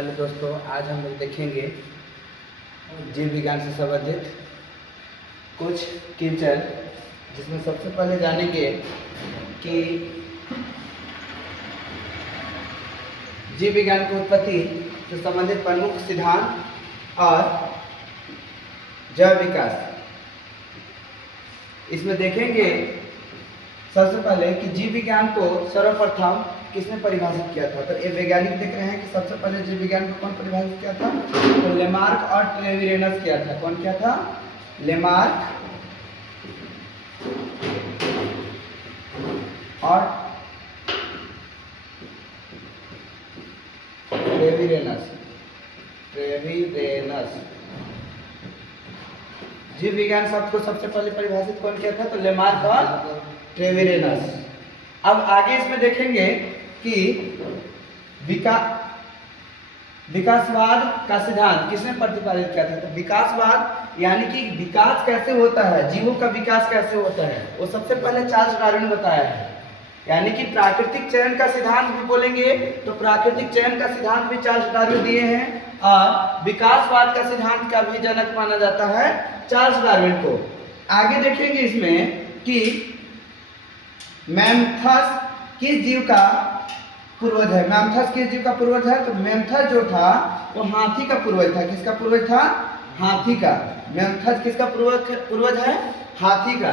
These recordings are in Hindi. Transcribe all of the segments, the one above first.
हेलो दोस्तों, आज हम लोग देखेंगे जीव विज्ञान से संबंधित कुछ क्वेश्चन, जिसमें सबसे पहले जानेंगे कि जीव विज्ञान की उत्पत्ति से संबंधित प्रमुख सिद्धांत और जैव विकास। इसमें देखेंगे सबसे पहले कि जीव विज्ञान को सर्वप्रथम किसने परिभाषित किया था। तो ये वैज्ञानिक देख रहे हैं कि सबसे पहले जीव विज्ञान को कौन परिभाषित किया था। तो लेमार्क और ट्रेविरेनस किया था। कौन किया था? लेमार्क और ट्रेविरेनस। जीव विज्ञान शब्द को सबसे पहले परिभाषित कौन किया था? तो लेमार्क और ट्रेविरेनस। अब आगे इसमें देखेंगे कि विकासवाद का सिद्धांत किसने प्रतिपादित किया था। तो विकासवाद यानी कि विकास कैसे होता है, जीवों का विकास कैसे होता है, वो सबसे पहले चार्ल्स डार्विन ने बताया है। यानी कि प्राकृतिक चयन का सिद्धांत भी बोलेंगे तो प्राकृतिक चयन का सिद्धांत भी चार्ल्स डार्विन दिए हैं, और विकासवाद का सिद्धांत का भी जनक माना जाता है चार्ल्स डार्विन को। आगे देखेंगे इसमें कि मैमथस किस जीव का पूर्वज है। मैमथस किस जीव का पूर्वज है? तो मैमथस जो था वो हाथी का पूर्वज था। किसका पूर्वज था? हाथी का। मैमथस किसका पूर्वज है? हाथी का।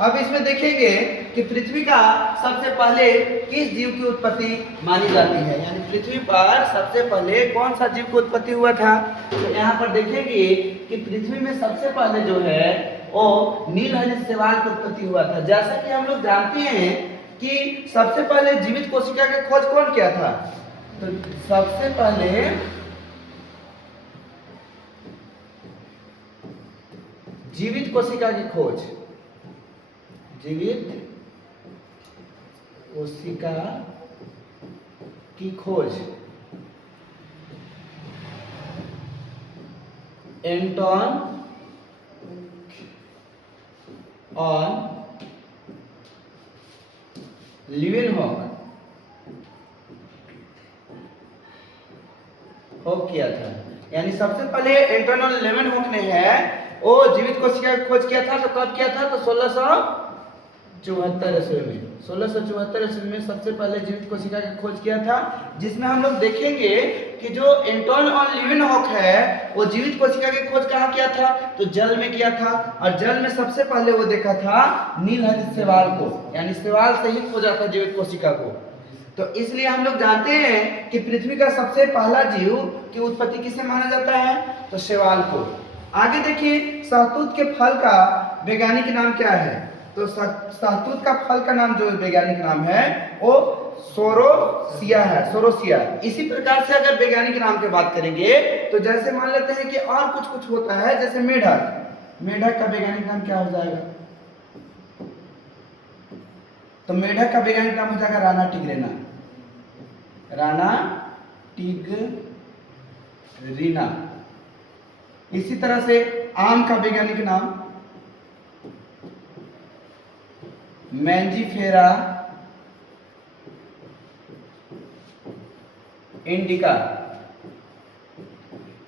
अब इसमें देखेंगे कि पृथ्वी का सबसे पहले किस जीव की उत्पत्ति मानी जाती है। यानी पृथ्वी पर सबसे पहले कौन सा जीव की उत्पत्ति हुआ था। तो यहाँ पर देखेंगे कि पृथ्वी में सबसे पहले जो है वो नीलहरित शैवाल की उत्पत्ति हुआ था। जैसा कि हम लोग जानते हैं कि सबसे पहले जीवित कोशिका की खोज कौन किया था। तो सबसे पहले जीवित कोशिका की खोज, जीवित कोशिका की खोज एंटोन और लीवेनहॉक किया था। यानी सबसे पहले एंटोन और लीवेनहॉक ने है वो जीवित कोशिका की खोज किया था। तो कब किया था? तो 1674 ईस्वी में। 1674 ईस्वी में सबसे पहले जीवित कोशिका की खोज किया था, जिसमें हम लोग देखेंगे कि जो एंटोन और लीवेनहॉक है वो जीवित कोशिका की खोज कहाँ किया था? तो जल में किया था, और जल में सबसे पहले वो देखा था नीलहरित शैवाल को, यानी शैवाल से ही खोजा था जीवित कोशिका को। तो इसलिए हम लोग जानते हैं कि पृथ्वी का सबसे पहला जीव की उत्पत्ति किसे माना जाता है? तो शैवाल को। आगे देखिए, शहतूत के फल का वैज्ञानिक नाम क्या है। तो शहतूत का फल का नाम जो वैज्ञानिक नाम है वो सोरोसिया है, सोरोसिया। इसी प्रकार से अगर वैज्ञानिक नाम की बात करेंगे तो जैसे मान लेते हैं कि और कुछ होता है, जैसे मेढक। मेढक का वैज्ञानिक नाम क्या हो जाएगा? तो मेढक का वैज्ञानिक नाम हो जाएगा राना टिग्रिना। राना टिग्रिना। इसी तरह से आम का वैज्ञानिक नाम मैंजीफेरा इंडिका।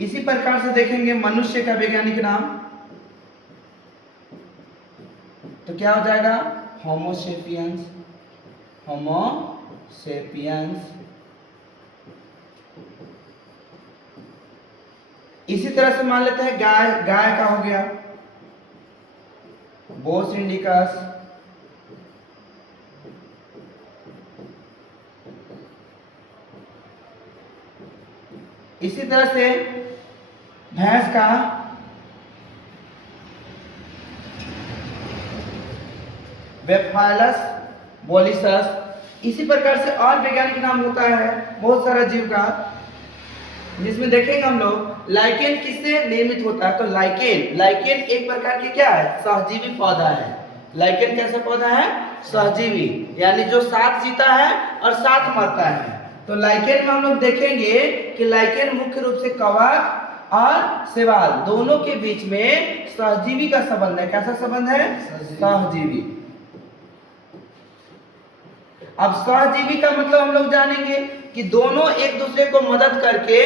इसी प्रकार से देखेंगे मनुष्य का वैज्ञानिक नाम, तो क्या हो जाएगा? होमोसेपियंस। होमोसेपियंस। इसी तरह से मान लेते हैं गाय। गाय का हो गया बोस इंडिकस। इसी तरह से भैंस का वेफाइलस बोलिसस। इसी प्रकार से और वैज्ञानिक नाम होता है बहुत सारा जीव का, जिसमें देखेंगे हम लोग लाइकेन किससे निर्मित होता है। तो लाइकेन एक प्रकार की क्या है? सहजीवी पौधा है। लाइकेन कैसा पौधा है? सहजीवी, यानी जो साथ जीता है और साथ मरता है। तो लाइकेन में हम लोग देखेंगे कि लाइकेन मुख्य रूप से कवक और शैवाल दोनों के बीच में सहजीवी का संबंध है। कैसा संबंध है? सहजीवी। अब सहजीवी का मतलब हम लोग जानेंगे कि दोनों एक दूसरे को मदद करके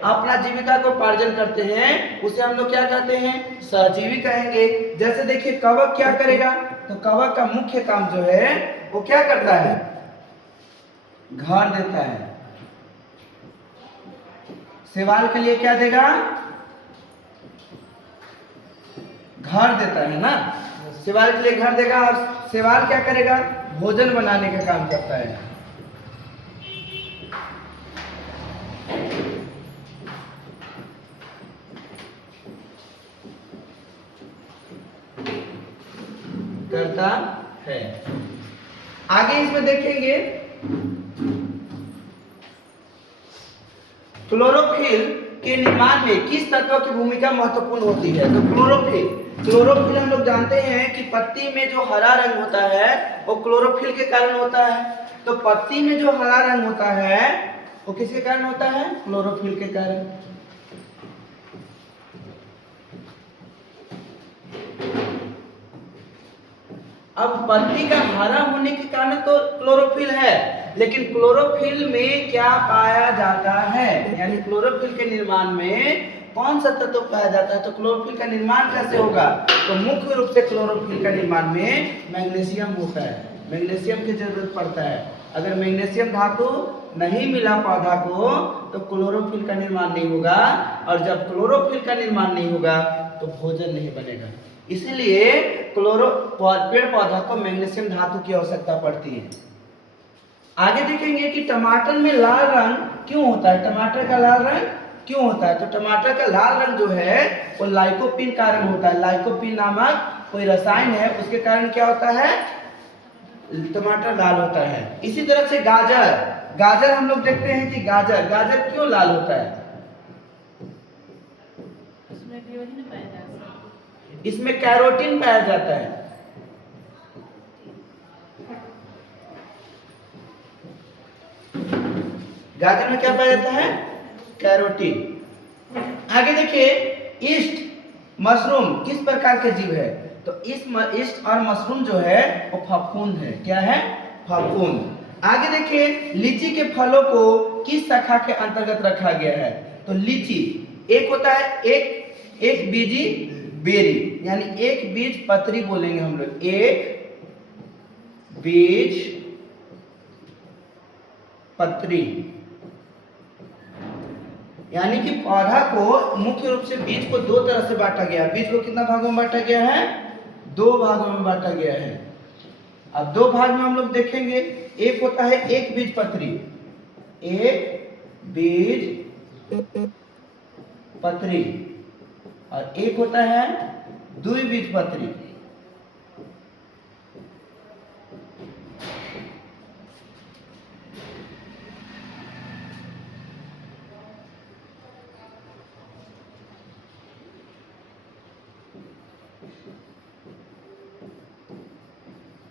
अपना जीविका को उपार्जन करते हैं, उसे हम लोग क्या कहते हैं, सहजीवी कहेंगे। जैसे देखिए कवक क्या करेगा, तो कवक का मुख्य काम जो है वो क्या करता है, घर देता है। शैवाल के लिए क्या देगा, घर देता है ना, शैवाल के लिए घर देगा। और शैवाल क्या करेगा, भोजन बनाने का काम करता है। करता है। आगे इसमें देखेंगे क्लोरोफिल के निर्माण में किस तत्व की भूमिका महत्वपूर्ण होती है। तो क्लोरोफिल हम लोग जानते हैं कि पत्ती में जो हरा रंग होता है वो क्लोरोफिल के कारण होता है। तो पत्ती में जो हरा रंग होता है वो किसके कारण होता है, क्लोरोफिल के कारण। अब पत्ती का हरा होने के कारण तो क्लोरोफिल है, लेकिन क्लोरोफिल में क्या पाया जाता है, यानी क्लोरोफिल के निर्माण में कौन सा तत्व पाया जाता है। तो क्लोरोफिल का निर्माण कैसे होगा, तो मुख्य रूप से क्लोरोफिल का निर्माण में मैग्नीशियम होता है, मैग्नीशियम की जरूरत पड़ता है। अगर मैग्नीशियम धातु नहीं मिला पौधा को तो क्लोरोफिल का निर्माण नहीं होगा, और जब क्लोरोफिल का निर्माण नहीं होगा तो भोजन नहीं बनेगा। इसीलिए पेड़ पौधा को मैग्नीशियम धातु की आवश्यकता पड़ती है। आगे देखेंगे कि टमाटर में लाल रंग क्यों होता है, टमाटर का लाल रंग क्यों होता है। तो टमाटर का लाल रंग जो है वो लाइकोपीन कारण होता है। लाइकोपीन नामक कोई रसायन है, उसके कारण क्या होता है, टमाटर लाल होता है। इसी तरह से गाजर हम लोग देखते हैं कि गाजर क्यों लाल होता है, इसमें कैरोटीन पाया जाता है। गाजर में क्या पाया जाता है, कैरोटीन। आगे देखिए ईस्ट मशरूम किस प्रकार के जीव है। तो ईस्ट और मशरूम जो है वो फफूंद है। क्या है, फफूंद। आगे देखिए लीची के फलों को किस शाखा के अंतर्गत रखा गया है। तो लीची एक होता है एक बीजी बेरी, यानी एक बीज पत्री बोलेंगे हम लोग, एक बीज पत्री, यानी कि पौधा को मुख्य रूप से बीज को दो तरह से बांटा गया। बीज को कितना भागों में बांटा गया है, दो भागों में बांटा गया है। अब दो भाग में हम लोग देखेंगे, एक होता है एक बीज पत्री, एक बीज पत्री, और एक होता है द्विबीजपत्री।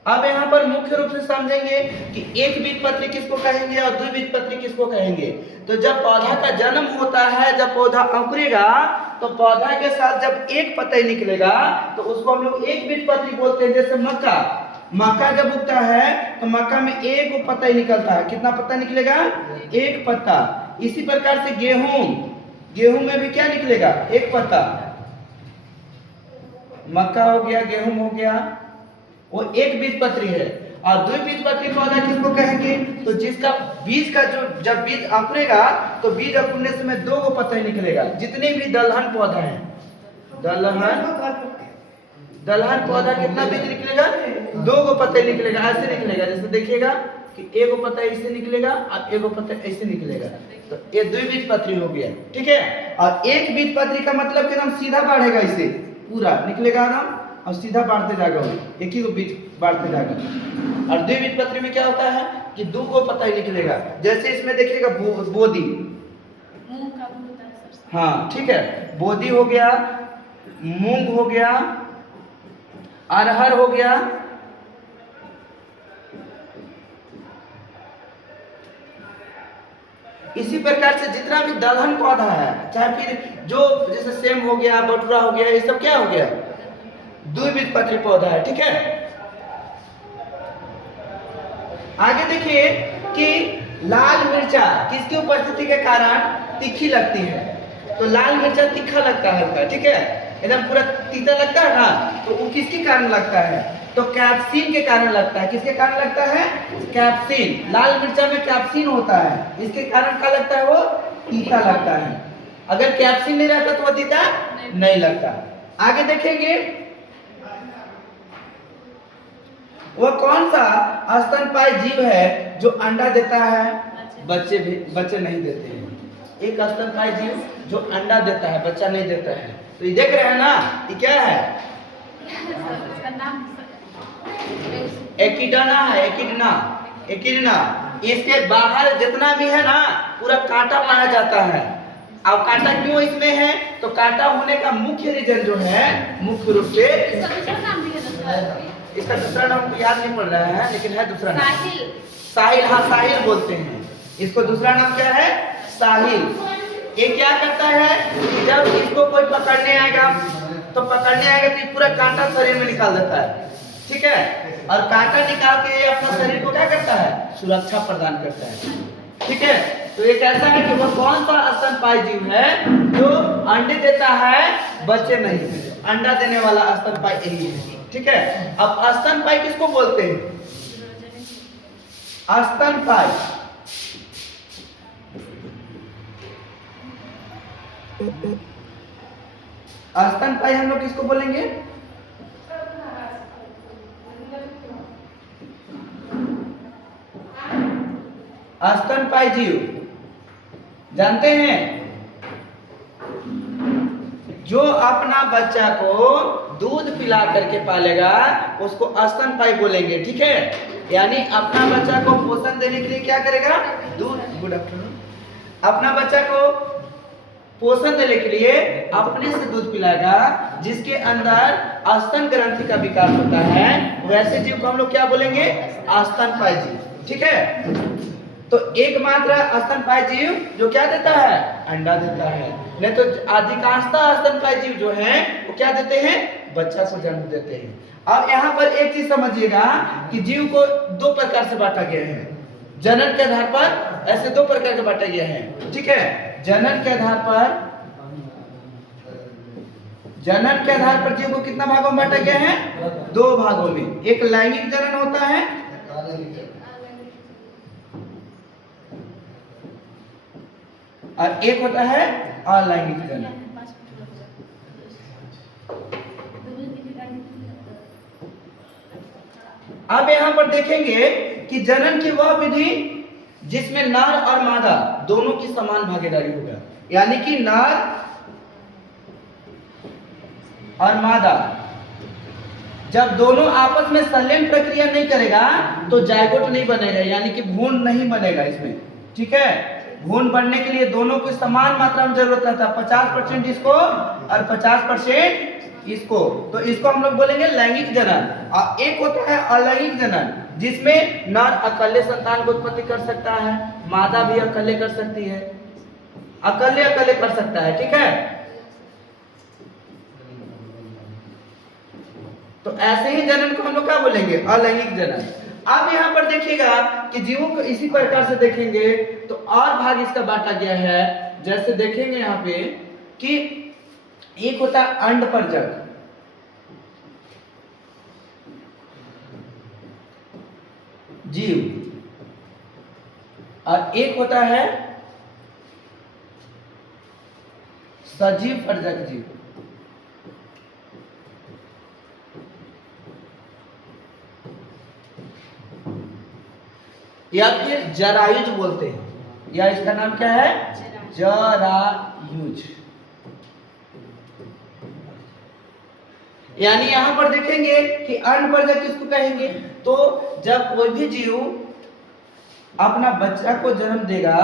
अब यहाँ पर मुख्य रूप से समझेंगे कि एक बीजपत्री किसको कहेंगे और द्विबीजपत्री किसको कहेंगे। तो जब पौधा का जन्म होता है, जब पौधा अंकुरेगा तो पौधा के साथ जब एक पत्ता निकलेगा तो उसको हम लोग एक बीजपत्री बोलते हैं। जैसे मक्का जब उगता है तो मक्का में एक पत्ता ही निकलता है। कितना पत्ता निकलेगा, एक पत्ता। इसी प्रकार से गेहूं में भी क्या निकलेगा, एक पत्ता। मक्का हो गया, गेहूं हो गया, वो एक बीजपत्री है। और द्विबीजपत्री पौधा किसको कहेंगे, तो जिसका बीज का जो जब बीज अंकुरेगा तो बीज अंकुरने से में दो गो पत्ता ही निकलेगा। जितने भी दलहन पौधा है, दलहन पौधा कितना बीज निकलेगा, दो गो पत्ता निकलेगा। ऐसे निकलेगा, जैसे देखिएगा कि एक गो पत्ता ऐसे निकलेगा और एक गो पत्ता ऐसे निकलेगा, तो ये द्विबीजपत्री हो गया। ठीक है, और एक बीजपत्री का मतलब कि एकदम सीधा बढ़ेगा, इसे पूरा निकलेगा एकदम और सीधा बढ़ते जाएगा, एक ही बीज बढ़ते जाएगा। और द्विबीजपत्री में क्या होता है कि दो को पत्ता ही निकलेगा। जैसे इसमें देखिएगा बोदी, हाँ ठीक है, बोदी हो गया, मूंग हो गया, अरहर हो गया, इसी प्रकार से जितना भी दलहन पौधा है, चाहे फिर जो जैसे सेम हो गया, बटुरा हो गया, ये सब क्या हो गया, द्विबीजपत्री पौधा है। ठीक है, आगे देखिए कि लाल मिर्चा किसकी उपस्थिति के कारण तीखी लगती है। तो लाल मिर्चा तीखा लगता है हल्का, ठीक है, एकदम पूरा तीता लगता है ना, तो वो किसके कारण लगता है? तो कैप्सिन के कारण लगता है। किसके कारण लगता है? कैप्सिन। लाल मिर्चा में कैप्सिन होता है, इसके कारण क्या लगता है? वो तीता लगता है। अगर कैप्सिन नहीं रहता तो वो तीता नहीं लगता। आगे देखेंगे वह कौन सा स्तनपायी जीव है जो अंडा देता है, बच्चे नहीं देते हैं। एक स्तनपायी जीव जो अंडा देता है, बच्चा नहीं देता है। तो ये देख रहे हैं ना, ये क्या है? एकिडना है, एकिडना। इसके बाहर जितना भी है ना पूरा कांटा पाया जाता है। अब कांटा क्यों इसमें है? तो कांटा होने का मुख्य रीजन जो है, मुख्य रूप से इसका दूसरा नाम याद नहीं पड़ रहा है, लेकिन है दूसरा नाम साहिल। हाँ, साहिल बोलते हैं इसको। दूसरा नाम क्या है? साहिल। ये क्या करता है कि जब इसको कोई पकड़ने आएगा तो ये पूरा कांटा शरीर में निकाल देता है, ठीक है, और कांटा निकाल के ये अपना शरीर को क्या करता है? सुरक्षा प्रदान करता है, ठीक है। तो एक ऐसा है कि वो कौन सा स्तनपायी जीव है जो अंडे देता है, बच्चे नहीं। अंडा देने वाला स्तनपायी यही है, ठीक है। अब स्तनपायी किसको बोलते हैं? स्तनपायी हम लोग किसको बोलेंगे? स्तनपायी जीव जानते हैं जो अपना बच्चा को दूध पिला करके पालेगा उसको स्तनपायी बोलेंगे, ठीक है। यानी अपना बच्चा को पोषण देने के लिए क्या करेगा? दूध। Good afternoon. अपना बच्चा को पोषण देने के लिए अपने से दूध पिलाएगा, जिसके अंदर स्तन ग्रंथि का विकास होता है। वैसे जीव को हम लोग क्या बोलेंगे? स्तनपायी जीव, ठीक है। तो एकमात्र स्तनपायी जीव जो क्या देता है? अंडा देता है। नहीं तो अधिकांशतः स्तनपायी जीव जो हैं वो क्या देते हैं? बच्चा को जन्म देते हैं। अब यहाँ पर एक चीज समझिएगा कि जीव को दो प्रकार से बांटा गया है। जनन के आधार पर ऐसे दो प्रकार के बांटा गया है, ठीक है। जनन के आधार पर जीव को कितना भागों में बांटा गया है? दो भागों में। एक लैंगिक जनन होता है और एक होता है अलैंगिक जनन। अब यहां पर देखेंगे कि जनन की वह विधि जिसमें नर और मादा दोनों की समान भागीदारी होगा। यानी कि नर और मादा जब दोनों आपस में संलयन प्रक्रिया नहीं करेगा तो जायगोट नहीं बनेगा, यानी कि भ्रूण नहीं बनेगा इसमें, ठीक है। भ्रूण बनने के लिए दोनों को समान मात्रा में जरूरत रहता है, 50% इसको और 50% इसको। तो इसको हम लोग बोलेंगे लैंगिक जनन। और एक होता है अलैंगिक जनन, जिसमें नर अकेले संतान को उत्पत्ति कर सकता है, मादा भी अकेले कर सकती है, अकेले कर सकता है, ठीक है। तो ऐसे ही जनन को हम लोग क्या बोलेंगे? अलैंगिक जनन। अब यहाँ पर देखिएगा कि जीवों को इसी प्रकार से देखेंगे तो और भाग इसका बांटा गया है। जैसे देखेंगे यहाँ पे कि एक होता है अंडपरजक, जीव, और एक होता है सजीव परजक जीव। या फिर जरायुज बोलते हैं, या इसका नाम क्या है? जरायुज। यानी यहां पर देखेंगे कि अंडपरजक किसको कहेंगे? तो जब कोई भी जीव अपना बच्चा को जन्म देगा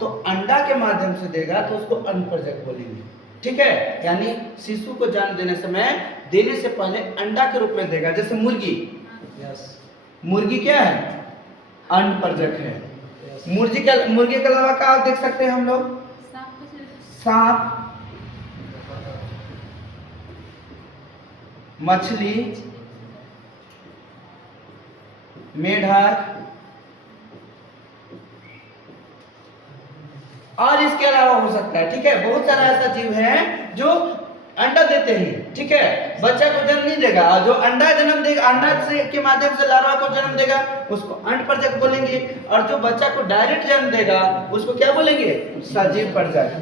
तो अंडा के माध्यम से देगा तो उसको अंडपरजक बोलेंगे, ठीक है। यानी शिशु को जन्म देने से पहले अंडा के रूप में देगा। जैसे मुर्गी, मुर्गी क्या है? अंडपरजक है। मुर्गी के अलावा क्या आप देख सकते हैं हम लोग? सांप, मछली, मेढक, और इसके अलावा हो सकता है, ठीक है, बहुत सारा ऐसा जीव है जो अंडा देते हैं, ठीक है, बच्चा को जन्म नहीं देगा, और जो अंडा जन्म देगा, अंडा से के माध्यम से लार्वा को जन्म देगा उसको अंडपरजक बोलेंगे, और जो बच्चा को डायरेक्ट जन्म देगा उसको क्या बोलेंगे, सजीव परजक।